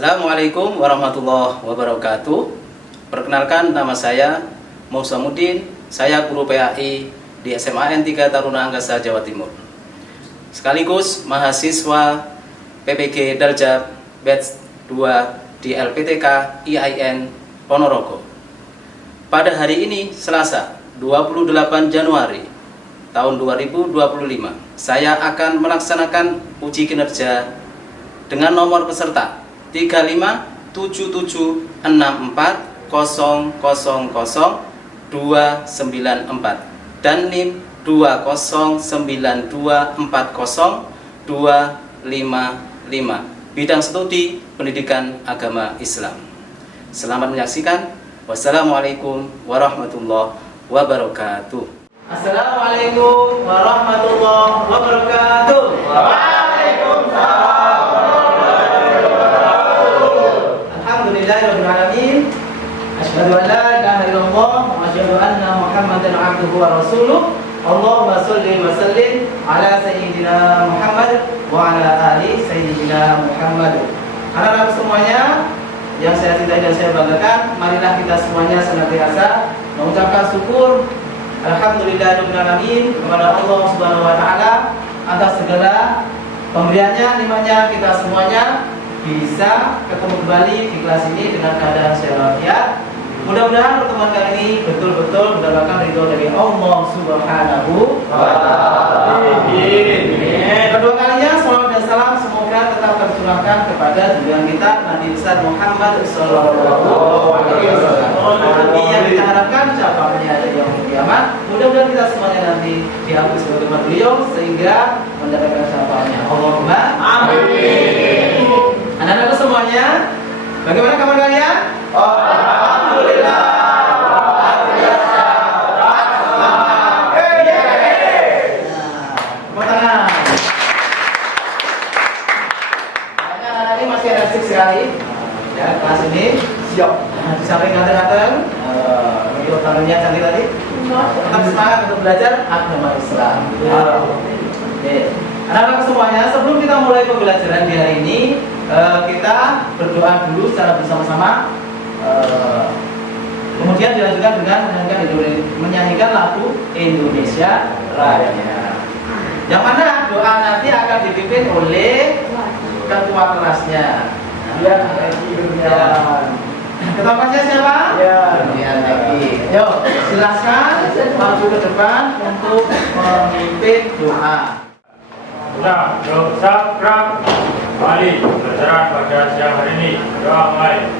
Assalamualaikum warahmatullahi wabarakatuh. Perkenalkan, nama saya Mausamuddin. Saya guru PAI di SMAN 3 Taruna Angkasa Jawa Timur, sekaligus mahasiswa PPG Daljab Batch 2 di LPTK IAIN Ponorogo. Pada hari ini, Selasa 28 Januari tahun 2025, saya akan melaksanakan uji kinerja dengan nomor peserta 3574000294 dan NIM 209240255, bidang studi pendidikan agama Islam. Selamat menyaksikan. Wassalamualaikum warahmatullahi wabarakatuh. Assalamualaikum warahmatullahi wabarakatuh. Waalaikumsalam warahmatullahi wabarakatuh. Alhamdulillahirabbil alamin. Asyhadu an la ilaha illallah wa asyhadu anna Muhammadan abduhu wa rasuluh. Allahumma shalli wa sallim ala sayyidina Muhammad wa ala ali sayyidina Muhammad. Anak-anak semuanya yang saya cintai dan saya banggakan, marilah kita semuanya senantiasa mengucapkan syukur alhamdulillahirabbil alamin kepada Allah Subhanahu wa taala atas segala pemberiannya, nikmatnya. Kita semuanya bisa ketemu kembali di kelas ini dengan keadaan sehat walafiat. Mudah-mudahan pertemuan kali ini betul-betul mendapatkan ridho dari Allah Subhanahu wa taala. Kedua kalinya salawat dan salam semoga tetap tercurahkan kepada junjungan kita Nabi besar Muhammad sallallahu alaihi wasallam. Nabi yang kita harapkan syafaatnya ada yaumul kiamat. Mudah-mudahan kita semuanya nanti diampuni sebagaimana beliau sehingga mendapatkan syafaatnya. Allahumma amin. Anak-anak semuanya, bagaimana kabar kalian? Alhamdulillah. Sekali ya, kelas ini siap. Di samping ganteng-ganteng, untuk tangannya cantik tadi, tetap semangat untuk belajar agama Islam. Oke, anak-anak semuanya, sebelum kita mulai pembelajaran di hari ini, kita berdoa dulu secara bersama-sama. Kemudian dilanjutkan dengan menyanyikan lagu Indonesia Raya. Yang mana doa nanti akan dipimpin oleh ketua kelasnya. Ya. Ketua kelasnya siapa? Ya. Yuk, silakan maju ke depan untuk memimpin doa. Nah, doa mari pelajaran pada siang hari ini. Doa mulai.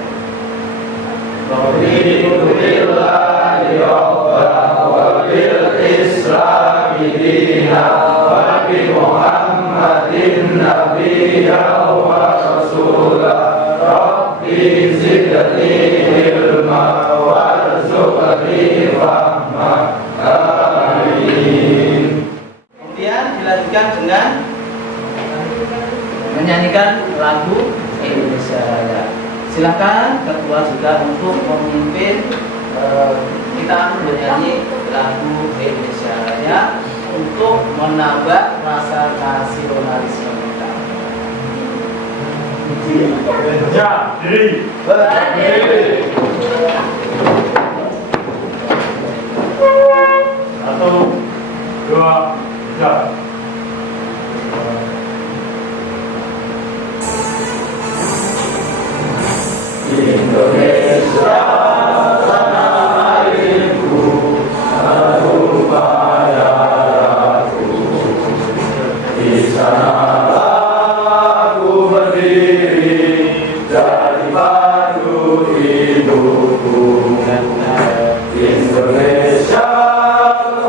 Alhamdulillahi wa bil Islami dina wa bi Muhammadin nabiyya wa rasulah. Rabbi zidni ilma warzuqni rahmah. Amin. Kemudian dilanjutkan dengan menyanyikan lagu Indonesia Raya. Silakan ketua juga untuk memimpin kita menyanyi lagu Indonesia Raya untuk menambah rasa nasionalisme kita. Ya, diri. Berdiri. Satu, dua, tiga. Indonesia tanah airku, rumah daratku. Di sana aku berdiri dari batu hidupku. Indonesia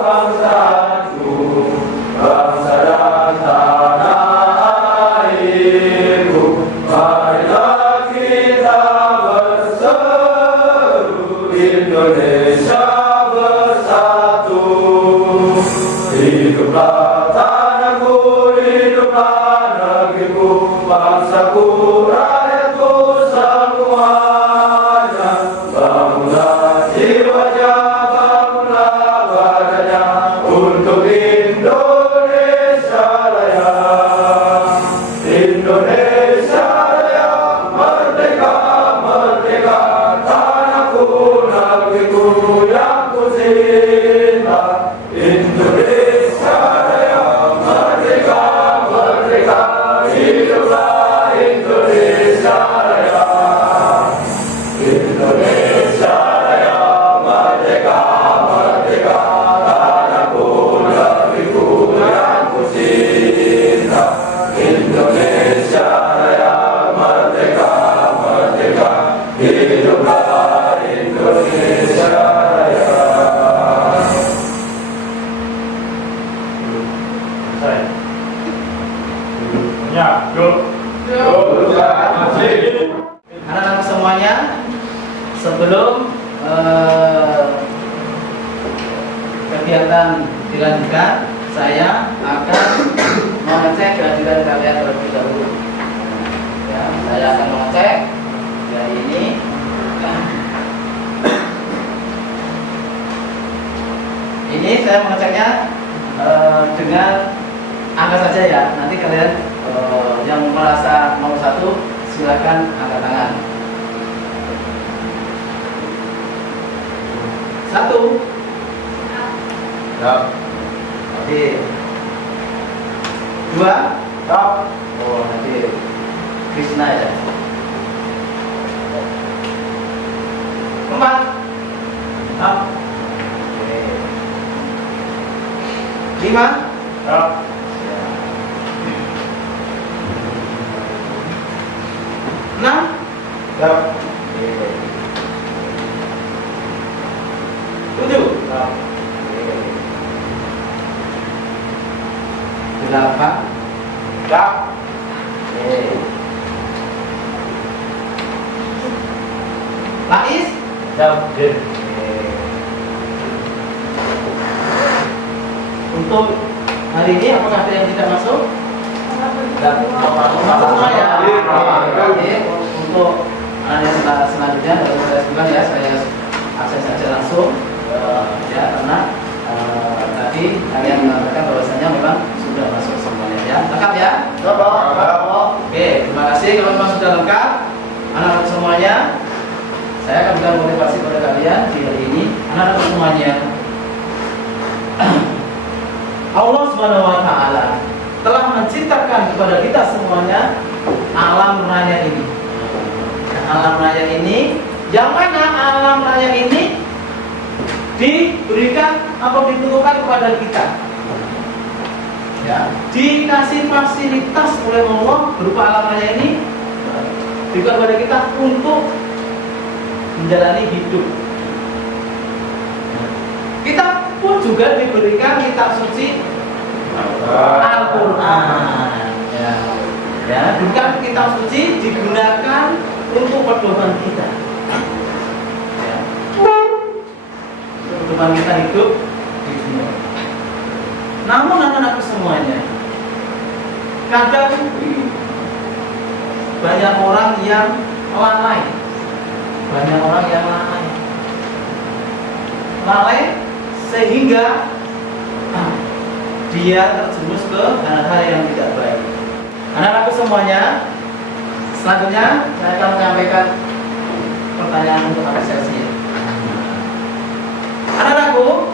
bangsaku, bangsa Semuanya, yuk. Anak-anak semuanya, sebelum kegiatan dilanjutkan, saya akan mengecek kehadiran kalian terlebih dahulu. Ya, saya akan mengecek dari ini. Ini saya mengeceknya dengan angka saja ya. Nanti kalian yang merasa nomor 1 silakan angkat tangan. 1. Ya. Oke. 2. Ya. Oh, nanti Krishna ya. 4. Ya. Oke. 5. Ya. 6. Ya. 7. Ya. 8. Ya. Lais. Ya. Jin. Untuk hari ini apakah ada yang tidak masuk? Tidak masuk semua ya. Oke, untuk yang selanjutnya dari saya sebutkan ya, saya akses saja langsung ya, karena tadi kalian mengatakan bahwasanya memang sudah masuk semuanya ya. Lengkap ya? Oke, terima kasih kalau memang sudah lengkap anak-anak semuanya. Saya akan berikan motivasi pada kalian di hari ini, anak-anak semuanya. Allah Subhanahu wa taala telah menciptakan kepada kita semuanya alam raya ini. Alam raya ini, yang mana alam raya ini diberikan atau ditentukan kepada kita. Ya, dikasih fasilitas oleh Allah berupa alam raya ini diberikan kepada kita untuk menjalani hidup. Kita pun juga diberikan kitab suci Al-Quran. Ya, bukan kitab suci digunakan untuk pedoman kita. Ya. Pedoman kita hidup di dunia. Namun anak-anak semuanya, kadang banyak orang yang lalai. Lalai sehingga dia terjerumus ke hal-hal yang tidak baik. Anak-anakku semuanya, selanjutnya saya akan menyampaikan pertanyaan untuk apresiasi. Anak-anakku,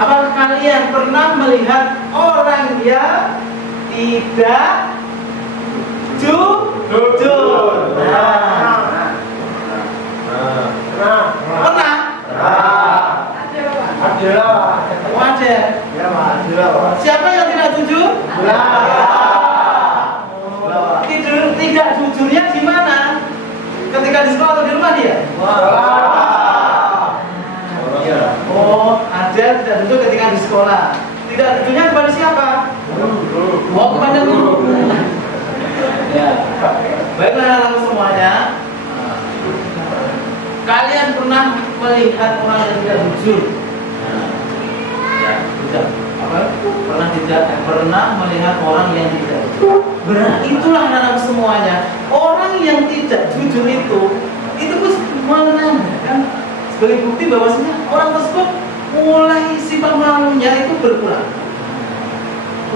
apakah kalian pernah melihat orang yang tidak jujur? Pernah? Wajar. Siapa yang tidak jujur? Tidak jujurnya di mana? Ketika di sekolah atau di rumah dia? Oh, ada tidak jujur ketika di sekolah. Tidak jujurnya kepada siapa? Oh, kepada guru. Ya. Baiklah anak-anak semuanya. Kalian pernah melihat orang yang tidak jujur? Ya, tidak. Pernah melihat orang yang tidak jujur. Berarti itulah anak-anak semuanya. Orang yang tidak jujur itu pun menandakan sebagai bukti bahwasanya orang tersebut mulai sifat malunya itu berkurang,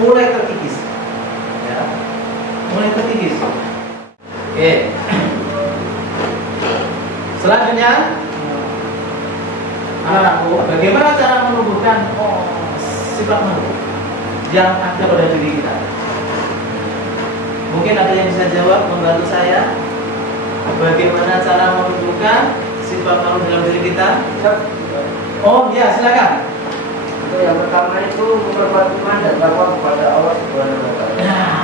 mulai terkikis. Ya, mulai terkikis. Oke. Selanjutnya, anak-anakku, bagaimana cara menumbuhkan sifat malu yang ada pada diri kita? Mungkin ada yang bisa jawab, membantu saya. Bagaimana cara menumbuhkan sifat malu dalam diri kita? Oh ya, silakan. Yang pertama itu memperkuat iman dan takwa kepada Allah Subhanahu wa taala. Nah,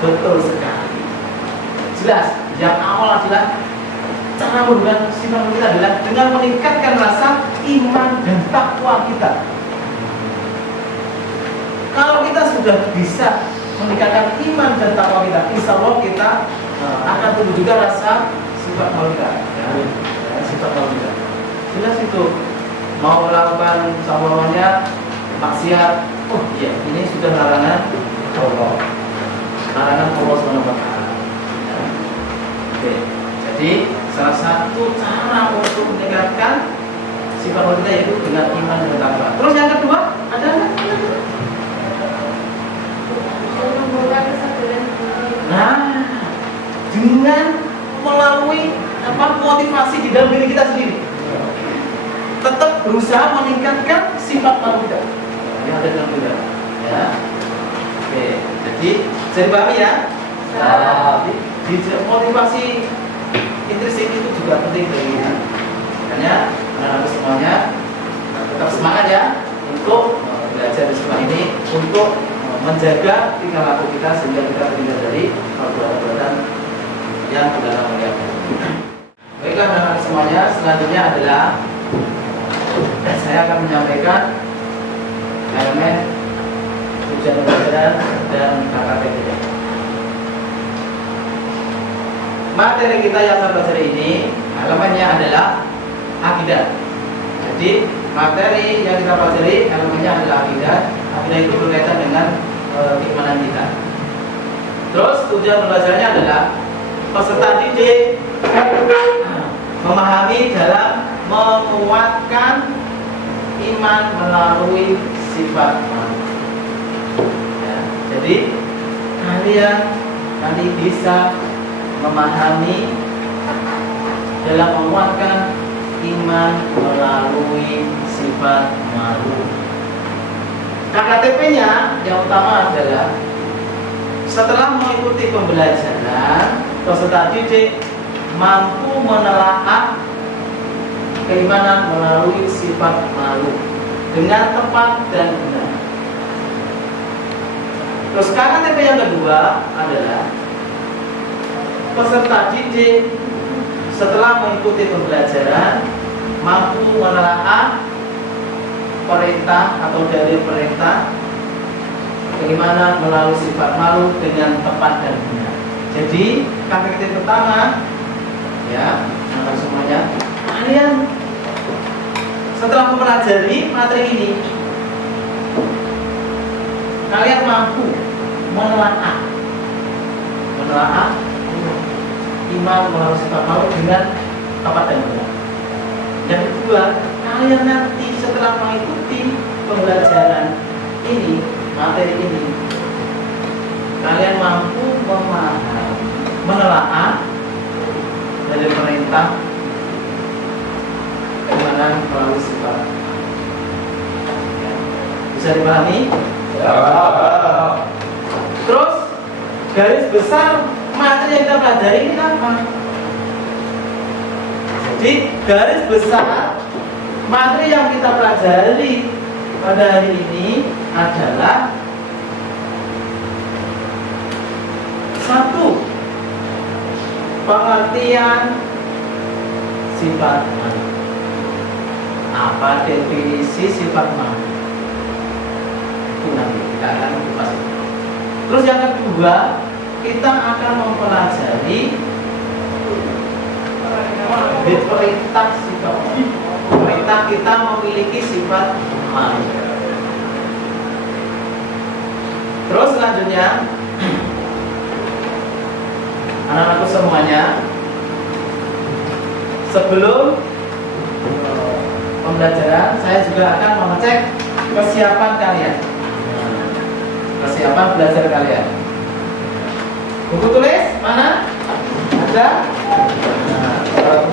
betul sekali. Jelas, yang awal adalah cara menumbuhkan sifat malu kita adalah dengan meningkatkan rasa iman dan takwa kita. Kalau kita sudah bisa meningkatkan iman dan takwa kita, insya Allah kita akan tumbuh juga rasa sifat malu kita, ya, sifat malu kita. Jelas itu mau melakukan sambungannya maksiat, oh iya ini sudah larangan Allah, larangan Allah SWT. Oke, jadi salah satu cara untuk meningkatkan sifat malu kita yaitu dengan iman dan takwa. Terus yang kedua ada nggak? Nah, dengan melalui motivasi di dalam diri kita sendiri, tetap berusaha meningkatkan sifat malu kita yang ada dalam diri. Ya, oke. Jadi bisa dipahami ya. Di motivasi intrinsik itu juga penting bagi kita. Makanya anak-anak semuanya tetap semangat ya untuk belajar di sekolah ini untuk menjaga tingkah laku kita sehingga kita terhindar dari perbuatan-perbuatan yang tidak mulia. Baiklah anak-anak semuanya, selanjutnya adalah saya akan menyampaikan elemen ujian pelajaran dan KKTP. Materi kita yang saya pelajari ini elemennya adalah akidah. Jadi materi yang kita pelajari elemennya adalah akidah. Akidah itu berkaitan dengan keimanan kita. Terus tujuan pembelajarannya adalah peserta didik memahami dalam menguatkan iman melalui sifat malu. Ya, jadi kalian nanti bisa memahami dalam menguatkan iman melalui sifat malu. KKTP-nya yang utama adalah setelah mengikuti pembelajaran, peserta didik mampu menelaah keimanan melalui sifat malu dengan tepat dan benar. Terus KKTP yang kedua adalah peserta didik setelah mengikuti pembelajaran mampu menelaah perintah atau dari perintah bagaimana melalui sifat malu dengan tepat dan benar. Jadi KKTP pertama ya, anak semuanya, kalian setelah mempelajari materi ini kalian mampu menelaah iman melalui sifat malu dengan tepat dan benar. Yang kedua, kalian nanti setelah mengikuti pembelajaran ini, materi ini, kalian mampu memahami, menelaah dari perintah keimanan melalui sifat. Ya. Bisa dipahami? Ya. Terus garis besar materi yang kita pelajari ini apa? Jadi garis besar materi yang kita pelajari pada hari ini adalah satu, pengertian sifat malu. Apa definisi sifat malu? Itu nanti kita akan membahas. Terus yang kedua, kita akan mempelajari perintah sifat malu. Perintah kita memiliki sifat malu. Terus selanjutnya, anak-anakku semuanya, sebelum pembelajaran saya juga akan mengecek kesiapan kalian, kesiapan belajar kalian. Buku tulis mana? Ada?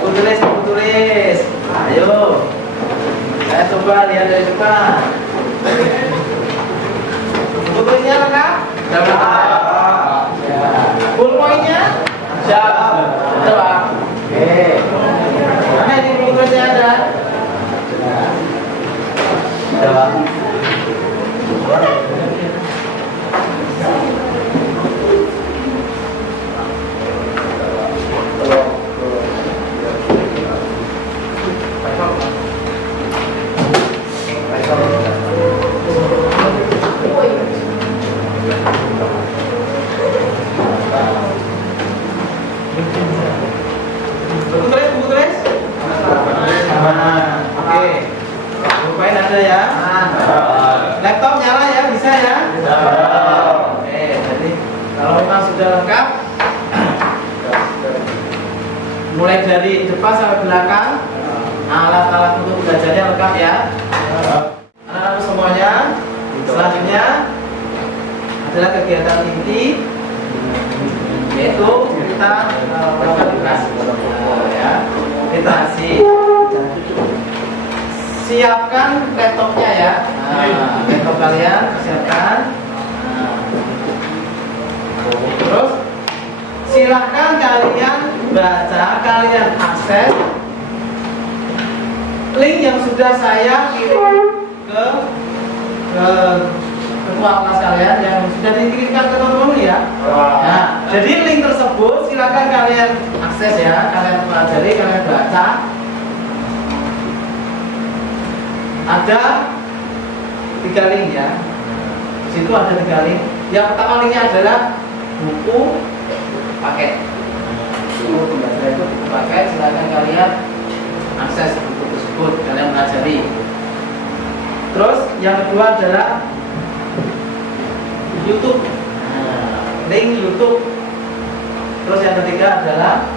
Buku tulis. Ayo, saya coba lihat dari depan. Buku tulisnya lengkap? Lengkap. Pulpoinnya? Siap. Coba. Oke. Mana ini buku tulisnya ada? Coba. sudah lengkap, mulai dari depan sampai belakang, alat-alat untuk belajarnya lengkap ya. Anak-anak semuanya, selanjutnya adalah kegiatan inti, yaitu kita melakukan literasi. Ya, literasi. Siapkan laptopnya ya. Laptop kalian siapkan. Terus silahkan kalian baca, kalian akses link yang sudah saya kirim ke ketua kelas kalian yang sudah dikirimkan ke teman-teman ya. Nah, jadi link tersebut silahkan kalian akses ya, kalian pelajari, kalian baca. Ada 3 link ya. Di situ ada 3 link. Yang pertama linknya adalah buku paket. Buku pembelajaran itu buku paket, silahkan kalian akses buku tersebut, kalian pelajari. Terus yang kedua adalah YouTube, link YouTube. Terus yang ketiga adalah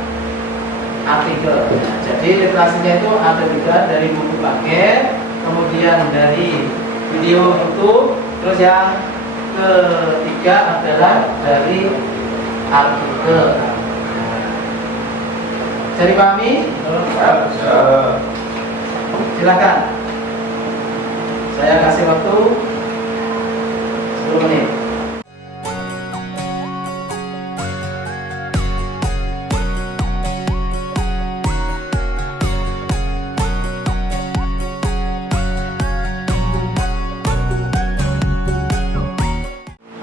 artikel. Jadi literasinya itu ada 3, dari buku paket, kemudian dari video YouTube, terus yang ketiga adalah dari artikel. Bisa dipahami? Silakan. Saya kasih waktu 10 menit.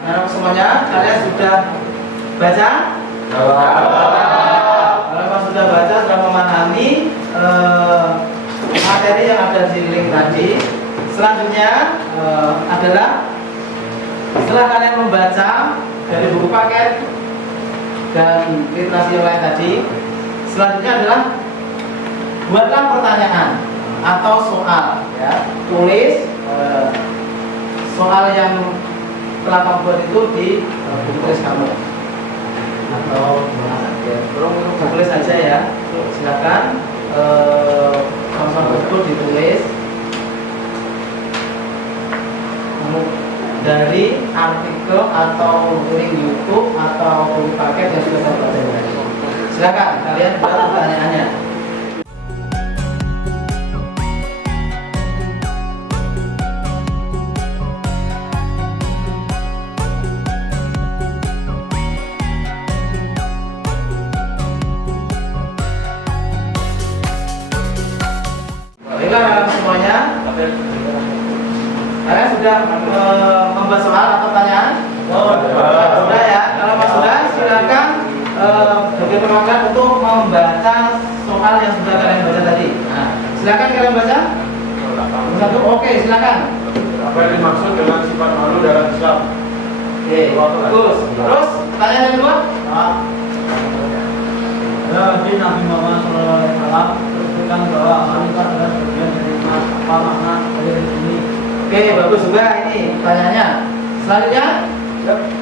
Nah, semuanya, kalian sudah baca? Kalau sudah baca, sudah memahami materi yang ada di link tadi. Selanjutnya adalah setelah kalian membaca dari buku paket dan literasi yang lain tadi, selanjutnya adalah buatlah pertanyaan atau soal ya. Tulis soal yang telah kamu buat itu di buku tulis kamu atau buku tulis saja ya. Silakan soal tersebut ditulis dari artikel atau link YouTube atau buku paket yang sudah saya baca. Silakan kalian buat pertanyaannya. Baiklah semuanya. Kalian sudah membuat soal atau pertanyaan? Sudah ya. Kalau Mas sudah, silakan bagi perwakilan untuk membaca soal yang sudah kalian baca tadi. Nah, silakan kalian baca. Satu, oke, silakan. Apa yang dimaksud dengan sifat malu dalam Islam? Oke, bagus. Terus pertanyaan yang kedua? Nabi Muhammad SAW berpegang bahwa wanita adalah bagian dari apa makna dari ini. Oke, bagus juga ini pertanyaannya. Selanjutnya?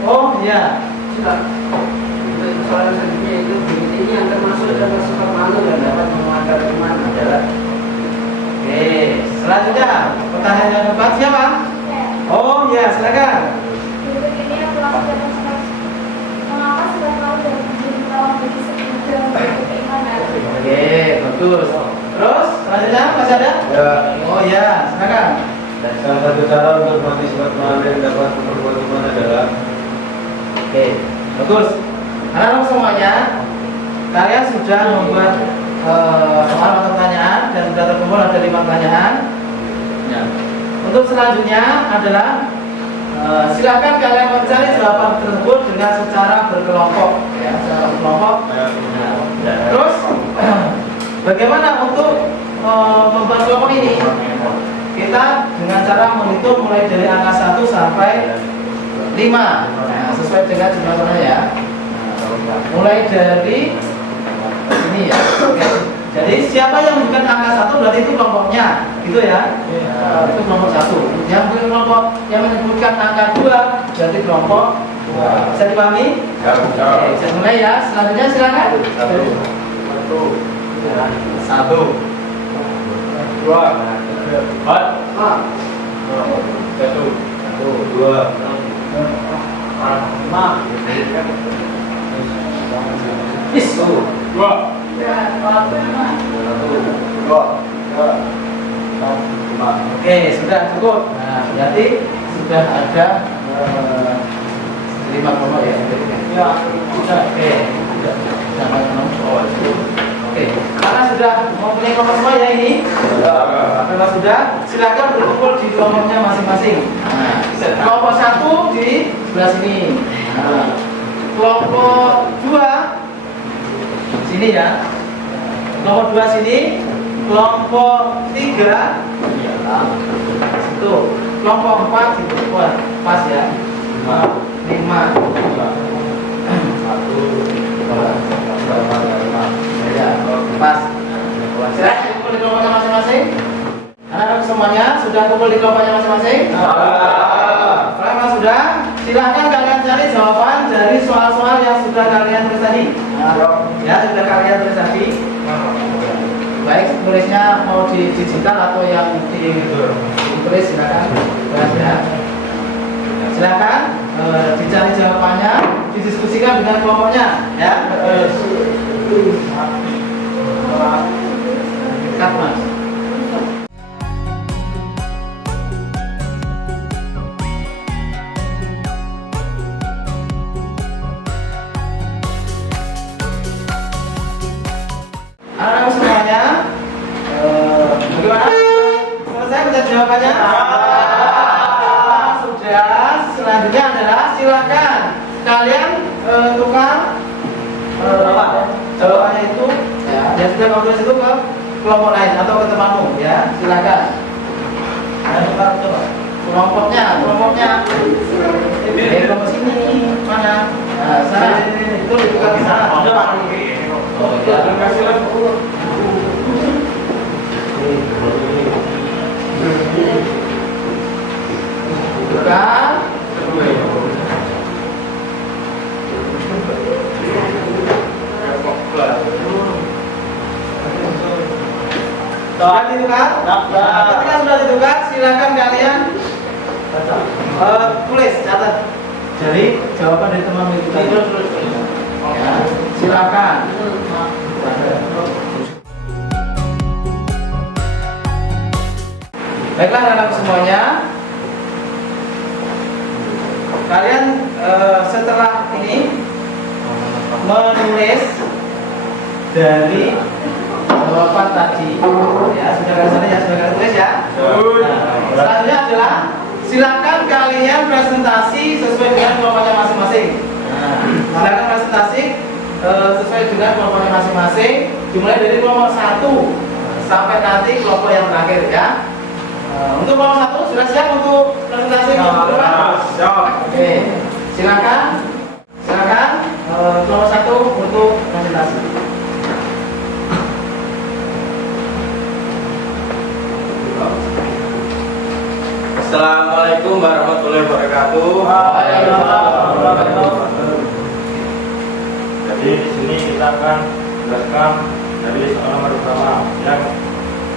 Oh iya. Soalan selanjutnya itu ini yang termasuk dalam sifat malu dan dapat menguatkan iman adalah. Oke, selanjutnya pertanyaan yang keempat siapa? Oh iya, silakan. Ini yang telah sudah mengapa sudah tahu dari diri melawan bagi sebelum keimanan. Oke, bagus. Terus selanjutnya masih ada? Ya. Oh iya, silakan. Salah satu cara untuk mati sifat malu yang dapat memperkuat iman adalah. Oke, bagus. Anak-anak semuanya, kalian sudah membuat soal atau pertanyaan dan sudah terkumpul ada 5 pertanyaan. Ya. Untuk selanjutnya adalah silakan kalian mencari jawaban tersebut dengan secara berkelompok, ya, secara berkelompok. Nah, terus bagaimana untuk membuat kelompok ini? Kita dengan cara menghitung mulai dari angka 1 sampai 5. Nah, sesuai dengan jumlah ya. Mulai dari ini ya. Oke. Jadi siapa yang menunjukkan angka 1 berarti itu kelompoknya, gitu ya. Itu kelompok 1. Yang menyebutkan angka 2 berarti kelompok 2. Bisa dipahami? Oke, saya mulai ya. Selanjutnya silakan. 1 2 4 1 2 Is. 2 Oke, sudah cukup. Nah, berarti sudah ada 5 kelompok ya. Ya, sudah. Oke, sama kelompok. Oke, karena sudah mempunyai kelompok semua ya ini. Kalau sudah, silakan berkumpul di kelompoknya masing-masing. Nah, kelompok 1 di sebelah sini. Nah, kelompok 2 sini ya. Kelompok 2 sini. Kelompok 3 situ. Kelompok 4 situ. Wah, pas ya. 5 ya, pas. Sudah kumpul di kelompoknya masing-masing? Anak-anak semuanya sudah kumpul di kelompoknya masing-masing? Kalau sudah, silahkan kalian cari jawaban dari soal-soal yang sudah kalian tulis tadi. Ya, sudah kalian tulis tadi. Baik, tulisnya mau di digital atau yang ditulis, silakan. Ya. Silakan dicari jawabannya, didiskusikan dengan kelompoknya, ya. Dekat, Mas. Anak-anak semuanya, bagaimana? Selesai mencari jawabannya? Sudah. Selanjutnya adalah silakan kalian tukar jawabannya itu ya, dan sudah kamu tulis itu ke kelompok lain atau ke temanmu ya, silakan. Kelompoknya kelompok sini mana? Nah, sana itu ditukar ke sana. Oh ya. Tukar. Sudah ditukar? Ketika sudah ditukar, silakan kalian tulis, catat. Jadi jawaban dari teman itu tadi. Ya, silakan. Baiklah anak-anak semuanya. Kalian setelah ini menulis dari jawaban tadi ya, sudah kalian tulis ya. Nah, selanjutnya adalah silakan kalian presentasi sesuai dengan kelompoknya masing-masing. Silakan presentasi sesuai dengan kelompoknya masing-masing, dimulai dari kelompok 1 sampai nanti kelompok yang terakhir ya. Untuk kelompok 1 sudah siap untuk presentasi kelompok 2? Oke, silakan kelompok 1 untuk presentasi. Assalamualaikum warahmatullahi wabarakatuh. Jadi di sini kita akan menjelaskan dari soal nomor pertama yang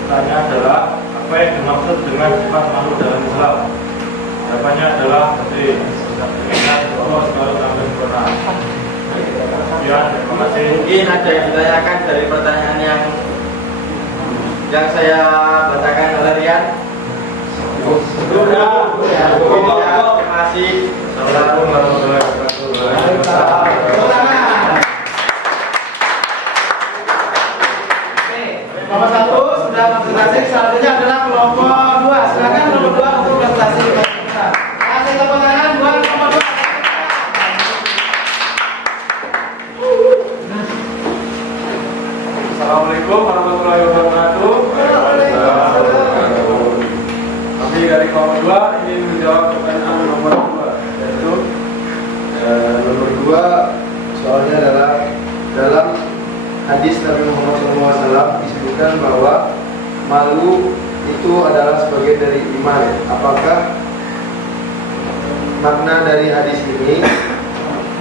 tanya adalah apa yang dimaksud dengan sifat makhluk dalam Islam. Jawabannya adalah seperti Allah selalu sampai sempurna. Sekian, terima kasih. Mungkin ada yang ditanyakan dari pertanyaan yang saya bacakan oleh Rian. Sudah. Terima kasih. Assalamualaikum warahmatullahi wabarakatuh. Kelompok 1 sudah presentasi, selanjutnya adalah kelompok 2. Silakan kelompok 2 untuk presentasi. Kasih tepuk tangan buat kelompok 2. Assalamualaikum warahmatullahi wabarakatuh. Kami dari kelompok 2 ingin menjawab pertanyaan nomor 2, yaitu malu itu adalah sebagian dari iman. Apakah makna dari hadis ini?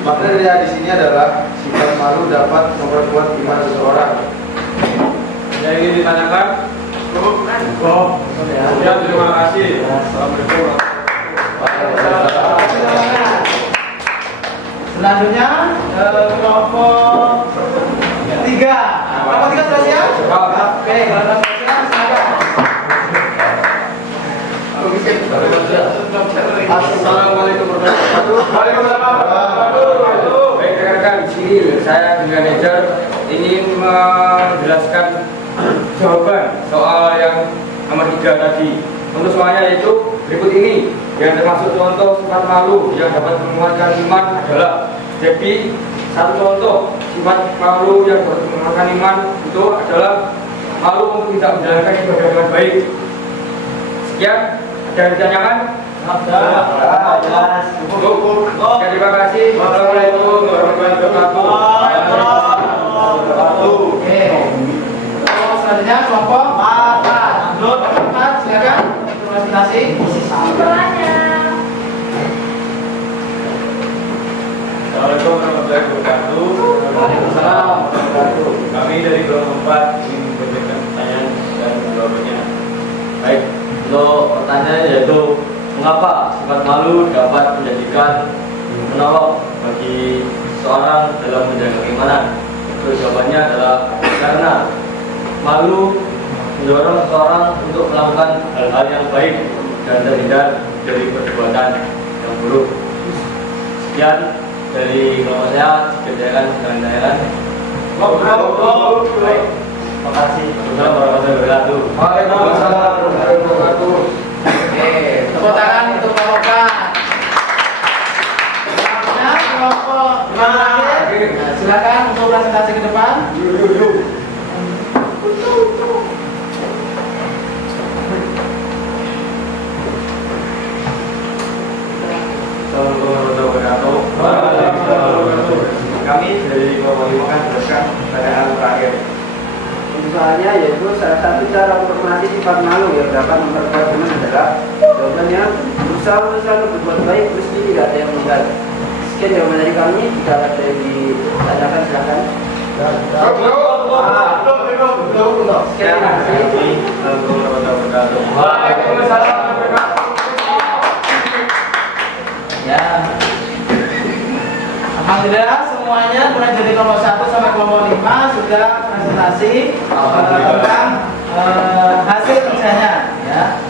Makna dari hadis ini adalah sifat malu dapat memperkuat iman seseorang. Ada yang ingin ditanyakan? Ya, terima kasih. Assalamualaikum. Selanjutnya kelompok 3. Kelompok 3 sudah siap? Oke, kalau sudah siap silakan. Assalamualaikum warahmatullahi wabarakatuh. Baik rekan-rekan, di sini saya dengan manajer ingin menjelaskan jawaban soal yang nomor 3 tadi. Untuk soalnya yaitu berikut ini, yang termasuk contoh sifat malu yang dapat menguatkan iman adalah, jadi satu contoh sifat malu yang dapat menguatkan iman itu adalah malu untuk tidak menjalankan ibadah dengan baik. Sekian, ada yang ditanyakan? Jelas. Cukup. Ya, terima kasih. Wassalamualaikum warahmatullahi wabarakatuh. Oke. Selanjutnya kelompok 4. Abdul 4 silakan presentasi. Semuanya. Assalamualaikum warahmatullahi wabarakatuh. Waalaikumsalam warahmatullahi wabarakatuh. Kami dari kelompok 4 ingin memberikan pertanyaan dan jawabannya. Baik, untuk pertanyaan yaitu mengapa sifat malu dapat menjadikan menolong bagi seorang dalam menjaga keimanan? Itu jawabannya adalah karena malu mendorong seseorang untuk melakukan hal-hal yang baik dan terhindar dari perbuatan yang buruk. Sekian dari kelompok saya, kerjakan dengan daerah. Baik, terima kasih. Assalamualaikum warahmatullahi wabarakatuh. Waalaikumsalam warahmatullahi wabarakatuh. Oke, tepuk tangan untuk kelompok 4. Selanjutnya kelompok 5 terakhir. Nah, silakan untuk presentasi ke depan. Assalamualaikum warahmatullahi wabarakatuh. Kami dari kelompok 5 kan berdasarkan pertanyaan terakhir. Soalnya yaitu salah satu cara untuk melatih sifat malu yang dapat memperkuat iman adalah jawabannya berusaha untuk selalu berbuat baik meski tidak ada yang melihat. Sekian jawaban dari kami. Jika ada yang ditanyakan silakan. Sekian, terima kasih. Assalamualaikum warahmatullahi wabarakatuh. Waalaikumsalam. Ya. Alhamdulillah semuanya mulai dari kelompok 1 sampai kelompok 5 sudah presentasi tentang hasil kerjanya ya.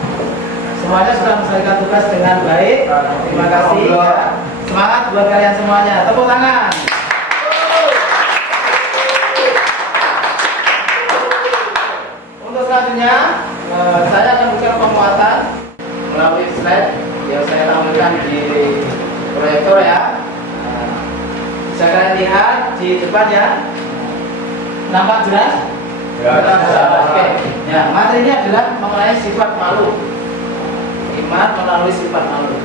Semuanya sudah menyelesaikan tugas dengan baik. Terima kasih ya. Semangat buat kalian semuanya. Tepuk tangan. Untuk selanjutnya saya akan berikan penguatan melalui slide yang saya tampilkan di proyektor ya. Bisa kalian lihat di depannya. Nampak jelas? Jelas. Oke. Ya, materinya adalah mengenai sifat malu. Iman melalui sifat malu.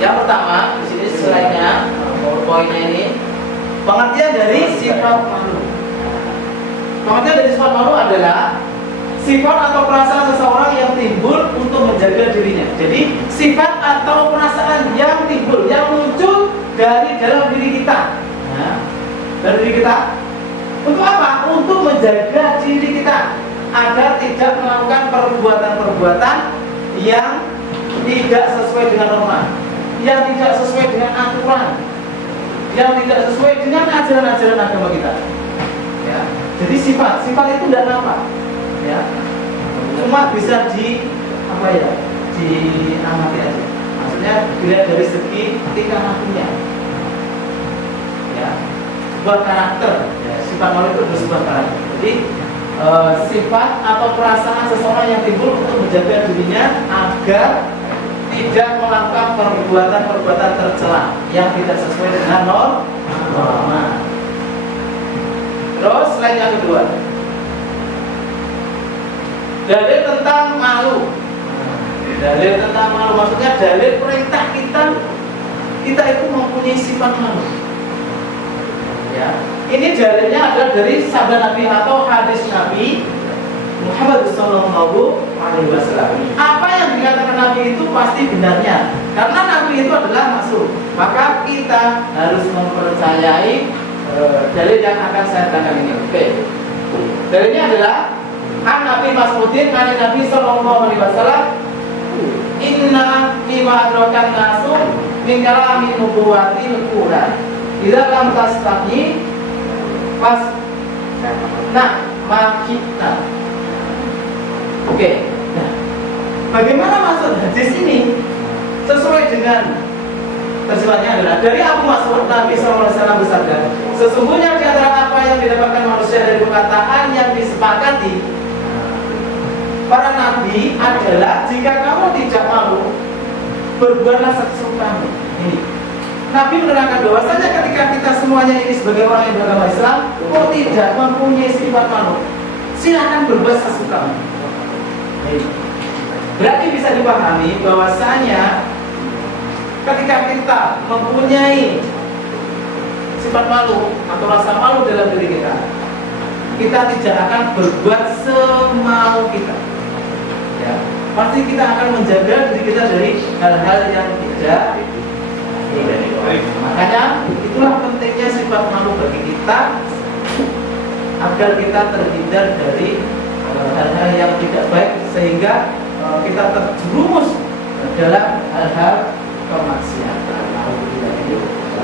Yang pertama, di sini slide-nya, poin-poinnya ini pengertian dari sifat malu. Pengertian dari sifat malu adalah sifat atau perasaan seseorang yang timbul untuk menjaga dirinya. Jadi sifat atau perasaan yang timbul, yang muncul dari dalam diri kita. Nah, dari diri kita. Untuk apa? Untuk menjaga diri kita agar tidak melakukan perbuatan-perbuatan yang tidak sesuai dengan norma, yang tidak sesuai dengan aturan, yang tidak sesuai dengan ajaran-ajaran agama kita. Ya. Jadi sifat itu tidak nampak. Ya, cuma bisa diamati aja. Maksudnya dilihat dari segi tingkah lakunya. Ya, sebuah karakter. Ya, sifat malu itu bersifat karakter. Jadi sifat atau perasaan seseorang yang timbul untuk menjaga dirinya agar tidak melakukan perbuatan-perbuatan tercela yang tidak sesuai dengan norma. Terus slide yang kedua. Dalil tentang malu. Dalil tentang malu maksudnya dalil perintah kita itu mempunyai sifat malu. Ya. ini dalilnya adalah dari sabda Nabi atau hadis Nabi Muhammad Sallallahu Alaihi Wasallam. Apa yang dikatakan Nabi itu pasti benarnya, karena Nabi itu adalah maksum. Maka kita harus mempercayai dalil yang akan saya terangkan ini. Oke. Dalilnya adalah an Nabi Mas'udin an Nabi Sallallahu Alaihi Wasallam, inna mimma adrakan nasu min kalami nubuwati Quran. Idza lam tastaqi pas nah makita. Oke. Nah, bagaimana maksud hadis ini? Sesuai dengan terjemahannya adalah dari Abu Mas'ud, Nabi SAW bersabda, sesungguhnya di antara apa yang didapatkan manusia dari perkataan yang disepakati para nabi adalah jika kamu tidak malu, berbuatlah sesuka. Ini Nabi menerangkan bahwasanya ketika kita semuanya ini sebagai orang yang beragama Islam, kok tidak mempunyai sifat malu, silakan berbuat sesuka. Berarti bisa dipahami bahwasanya ketika kita mempunyai sifat malu atau rasa malu dalam diri kita, kita tidak akan berbuat semau kita. Ya, pasti kita akan menjaga diri kita dari hal-hal yang tidak. Makanya itulah pentingnya sifat malu bagi kita agar kita terhindar dari hal-hal yang tidak baik sehingga kita terjerumus dalam hal-hal kemaksiatan.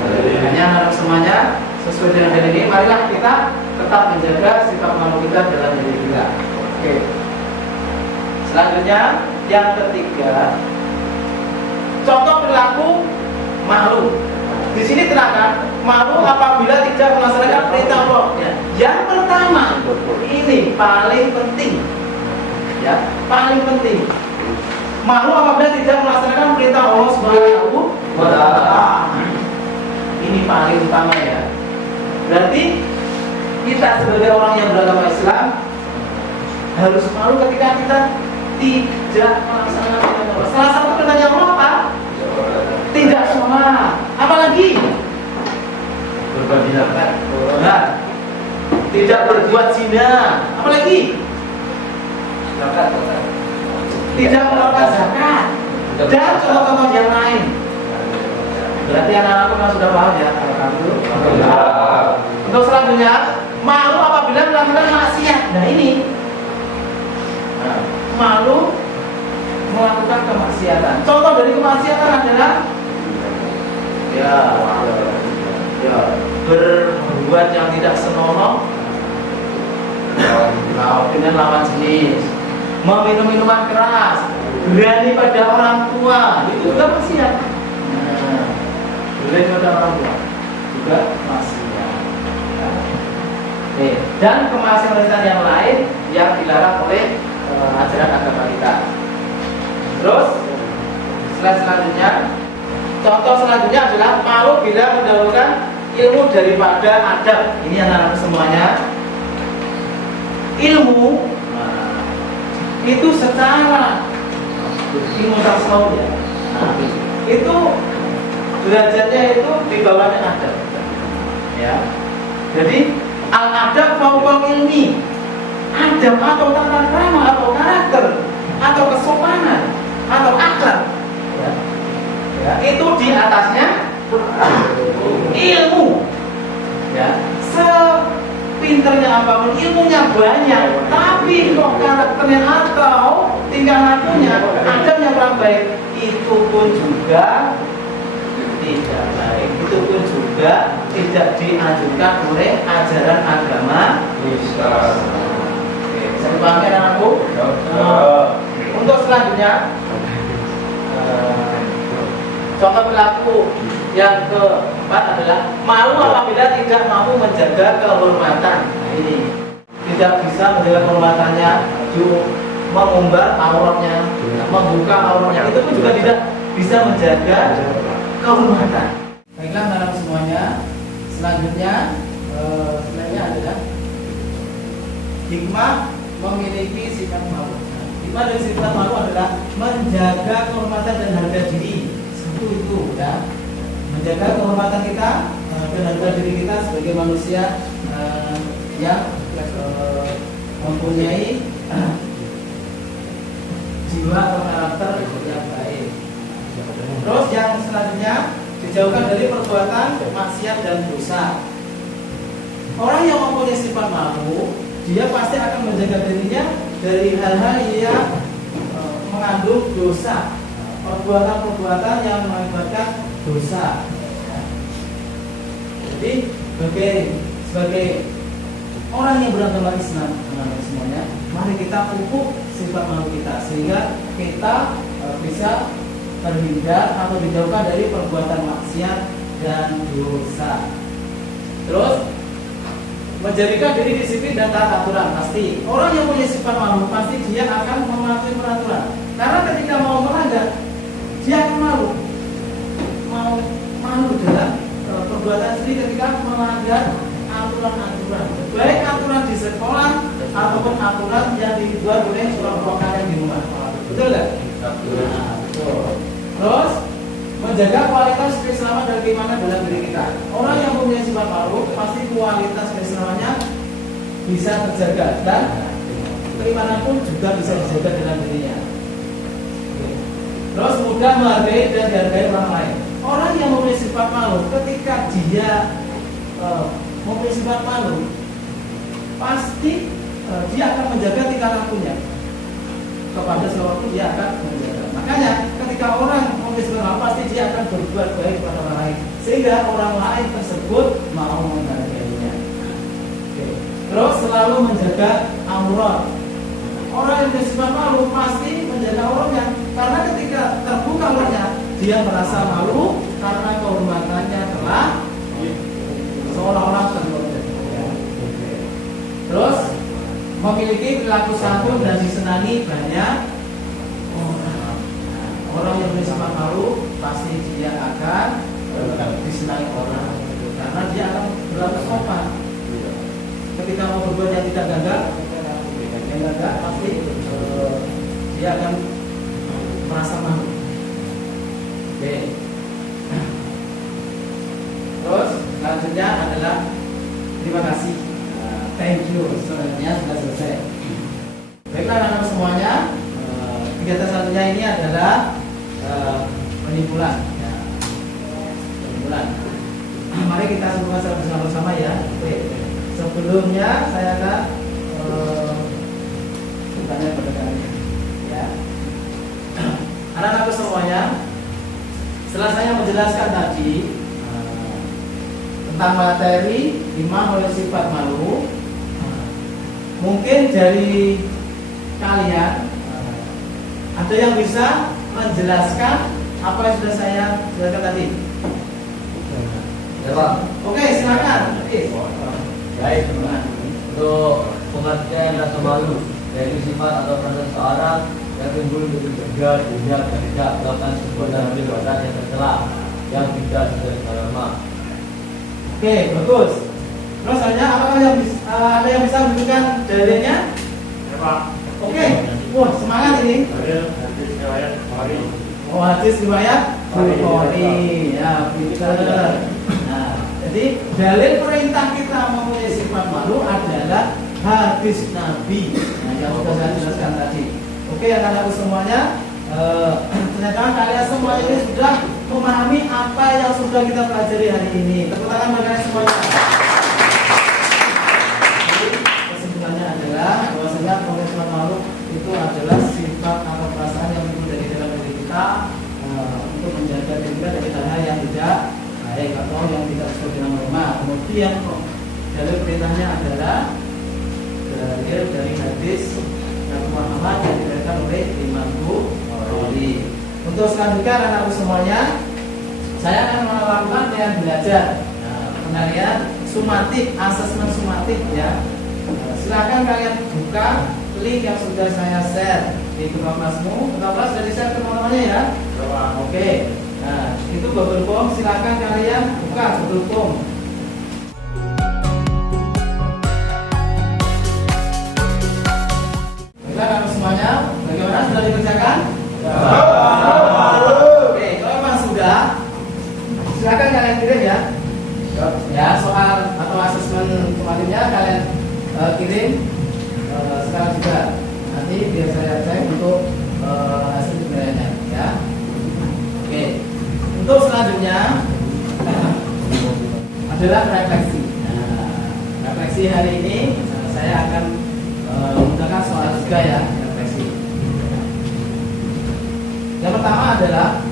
Makanya harap semuanya sesuai dengan hal ini, marilah kita tetap menjaga sifat malu kita dalam diri kita. Oke. Selanjutnya yang ketiga, contoh perilaku malu. Di sini terangkan malu apabila tidak melaksanakan perintah Allah. Ya. Yang pertama, ini paling penting. Ya, paling penting. Malu apabila tidak melaksanakan perintah Allah Subhanahu wa Ta'ala. Ini paling utama ya. Berarti kita sebagai orang yang beragama Islam harus malu ketika kita tidak melaksanakan perintah Allah. Salah satu perintahnya Allah apa? Tidak sholat. Apalagi berbuat zina. Tidak berbuat zina. Apalagi tidak mengeluarkan zakat dan contoh-contoh yang lain. Berarti anak-anakku kan sudah paham ya. Alhamdulillah. Untuk selanjutnya, malu apabila melakukan maksiat. Nah ini, malu melakukan kemaksiatan. Contoh dari kemaksiatan adalah berbuat yang tidak senonoh dengan lawan jenis, meminum minuman keras, berani pada orang tua, itu juga maksiat. Berani pada orang tua juga maksiat. Dan kemaksiatan yang lain yang dilarang oleh ajaran agama kita. Terus selanjutnya, contoh selanjutnya adalah malu bila mendahulukan ilmu daripada adab. Ini anak-anak semuanya. Ilmu itu secara ilmu tasawuf ya. Itu derajatnya itu di bawahnya adab. Ya. Jadi al-adab fauqa ilmi. Adab atau tata krama atau karakter atau kesopanan atau akhlak. Ya. Ya, itu di atasnya ilmu. Ya, sepinternya apapun ilmunya banyak, tapi kok karakternya atau tingkah lakunya, adabnya kurang baik, itu pun juga tidak baik. Itu pun juga tidak dianjurkan oleh ajaran agama Islam. Oke, bisa dipahami anakku? Untuk selanjutnya, contoh perilaku yang keempat adalah malu apabila tidak mampu menjaga kehormatan. Nah, ini tidak bisa menjaga kehormatannya, mengumbar auratnya, membuka auratnya, itu pun juga tidak bisa menjaga kehormatan. Baiklah dalam semuanya, selanjutnya adalah hikmah memiliki sifat malu. Hikmah dari sifat malu adalah menjaga kehormatan dan harga diri. Itu ya, menjaga kehormatan kita, berharga diri kita sebagai manusia yang mempunyai jiwa atau karakter yang baik. Terus yang selanjutnya, dijauhkan dari perbuatan maksiat dan dosa. Orang yang mempunyai sifat malu, dia pasti akan menjaga dirinya dari hal-hal yang mengandung dosa, perbuatan-perbuatan yang mengakibatkan dosa. Jadi sebagai orang yang beragama Islam, teman-teman semuanya, mari kita pupuk sifat malu kita sehingga kita bisa terhindar atau dijauhkan dari perbuatan maksiat dan dosa. Terus menjadikan diri disiplin dan taat aturan. Pasti orang yang punya sifat malu pasti dia akan mematuhi peraturan. Karena ketika mau melanggar, dia akan malu dalam perbuatan sendiri ketika melanggar aturan-aturan, baik aturan di sekolah ataupun aturan yang dibuat oleh kelompok kalian di rumah. Betul nggak? Nah, betul. Terus menjaga kualitas keislaman dan keimanan dalam diri kita. Orang yang mempunyai sifat malu pasti kualitas keislamannya bisa terjaga dan keimanan pun juga bisa dijaga dalam dirinya. Terus mudah menghargai dan dihargai orang lain. Orang yang mempunyai sifat malu, ketika dia mempunyai sifat malu, pasti dia akan menjaga tingkah lakunya kepada sesuatu, dia akan menjaga. Makanya ketika orang mempunyai sifat malu, pasti dia akan berbuat baik kepada orang lain, sehingga orang lain tersebut mau menghargainya. Terus selalu menjaga aurat. Orang yang bersifat malu pasti menjaga auratnya, karena ketika terbuka auratnya, dia merasa malu karena kehormatannya telah seolah-olah terkotor. Terus memiliki perilaku santun dan disenangi banyak orang. Orang yang bersifat malu pasti dia akan disenangi orang, karena dia akan berlaku sopan. Ketika mau berbuat yang tidak gagah, pasti dia akan merasa malu. Oke. Terus selanjutnya adalah terima kasih, thank you. Sebenarnya sudah selesai. Baiklah anak-anak semuanya, kegiatan selanjutnya ini adalah penyimpanan. Penyimpanan. Mari kita semua bersama-sama ya. Oke. Sebelumnya saya akan bertanya kepada kalian. Ya. Anak-anak semuanya, setelah saya menjelaskan tadi tentang materi 5 oleh sifat malu, mungkin dari kalian ada yang bisa menjelaskan apa yang sudah saya jelaskan tadi? Ya Pak. Oke, silakan. Baik, untuk pengertian rasa malu, yaitu sifat atau perasaan seorang yang timbul untuk menjaga dirinya dan tidak melakukan sebuah perbuatan yang tercela yang tidak sesuai agama. Oke, bagus. Terus apakah ada yang bisa menunjukkan dalilnya? Ya Pak. Oke, wah semangat ini. Dalil hadis riwayat Bukhari. Oh, hadis riwayat Bukhari. Ya, pintar. Nah, jadi dalil perintah kita mempunyai sifat malu adalah hadis Nabi. Nah, yang sudah saya jelaskan tadi. Oke, anak-anakku semuanya, ternyata kalian semua ini sudah memahami apa yang sudah kita pelajari hari ini. Tepuk tangan bagi kalian semuanya. Jadi, kesimpulannya adalah bahwasanya mempunyai sifat malu itu adalah sifat atau perasaan yang timbul dari dalam diri kita untuk menjaga diri kita dari hal-hal yang tidak baik atau yang tidak sesuai dengan norma. Kemudian dalil perintahnya adalah dalil dari hadis Nabi Muhammad yang diberikan oleh Imam Bukhari. Untuk selanjutnya anak-anakku semuanya, saya akan melakukan dengan belajar penilaian sumatif, asesmen sumatif ya. Silakan kalian buka link yang sudah saya share di grup kelasmu. Grup kelas sudah di-share ke teman-temannya ya. Oke. Nah, itu Google Form, silakan kalian buka Google Form. Baiklah kamu semuanya, bagaimana sudah dikerjakan? Oke, kalau memang sudah, silakan kalian kirim ya. Untuk selanjutnya adalah refleksi. Nah, refleksi hari ini saya akan menggunakan soal juga ya, refleksi. Yang pertama adalah,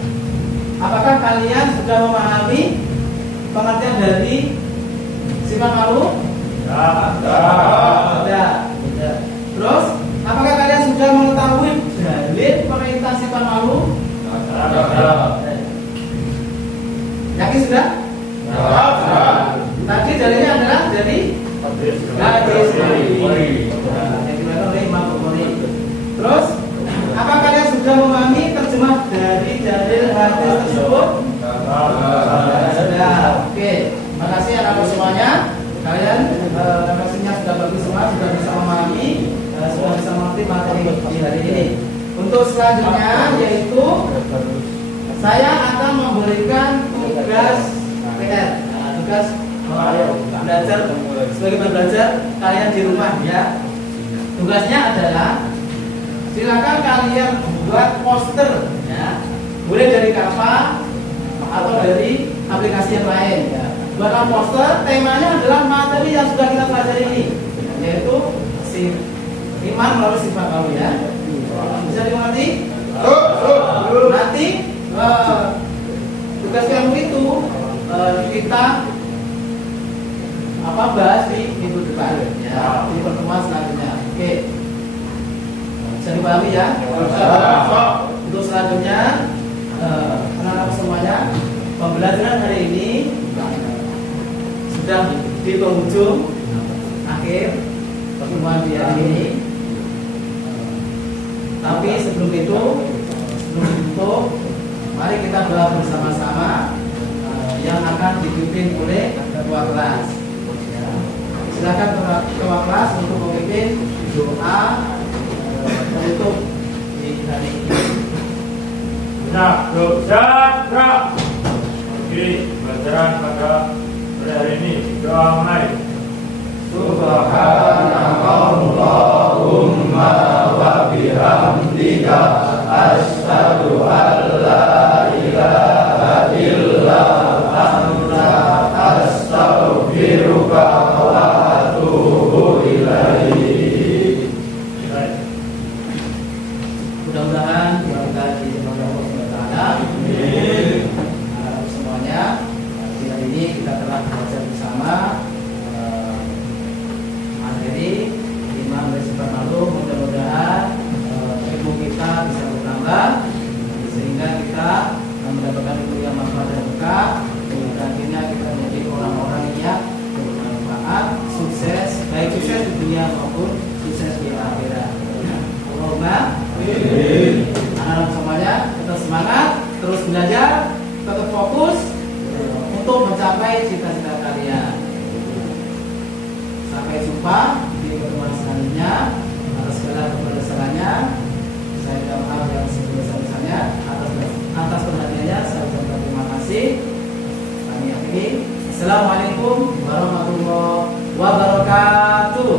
apakah kalian sudah memahami pengertian dari sifat malu? Sudah. Terus, apakah kalian sudah mengetahui dalil perintah sifat malu? Yakin sudah? Tadi dalilnya adalah dari hadis yang diriwayatkan oleh Imam Bukhari. Terus, apa kalian sudah memahami terjemah dari dalil hadis tersebut? Sudah. Oke. Makasih anak-anak semuanya. Kalian refleksinya sudah bagus semua, sudah bisa memahami, sudah bisa mengerti materi di hari ini. Untuk selanjutnya yaitu saya akan memberikan tugas PR, tugas belajar sebagai belajar kalian di rumah ya. Tugasnya adalah silakan kalian buat poster ya. Boleh dari Canva atau dari aplikasi yang lain ya. Buatlah poster, temanya adalah materi yang sudah kita pelajari ini, yaitu iman melalui sifat malu ya. Bisa dimengerti? Nanti tugas kamu itu kita bahas di minggu depan ya, di pertemuan selanjutnya. Oke, bisa dipahami ya? Untuk selanjutnya anak-anak semuanya, pembelajaran hari ini sudah di penghujung akhir pertemuan di hari ini. Tapi sebelum itu mari kita doa bersama-sama yang akan dipimpin oleh ketua kelas. Silakan ketua kelas untuk memimpin doa penutup di hari ini. Nah, dosa. Oke, pelajaran pada hari ini doa mulai. Subhanallahumma wa bihamdika asyhadu an la ilaha illa anta astaghfiruka wa atubu ilaik. Mudah-mudahan kita dijadikan Allah SWT. Amin. Semuanya di hari ini kita telah belajar bersama materi Imam dari sifat malu. Mudah-mudahan ilmu kita bisa bertambah sehingga kita mendapatkan ilmu yang manfaat dan berkah, dan akhirnya kita menjadi orang-orang yang bermanfaat, sukses, baik sukses di dunia maupun sukses di akhirat. Allahumma amin. Anak-anak semuanya tetap semangat, terus belajar, tetap fokus untuk mencapai cita-cita kalian. Sampai jumpa di pertemuan selanjutnya. Atas segala kebersamaan saya minta maaf yang sebesar-besarnya. Atas perhatiannya saya ucapkan terima kasih. Kami akhiri. Assalamualaikum warahmatullahi wabarakatuh.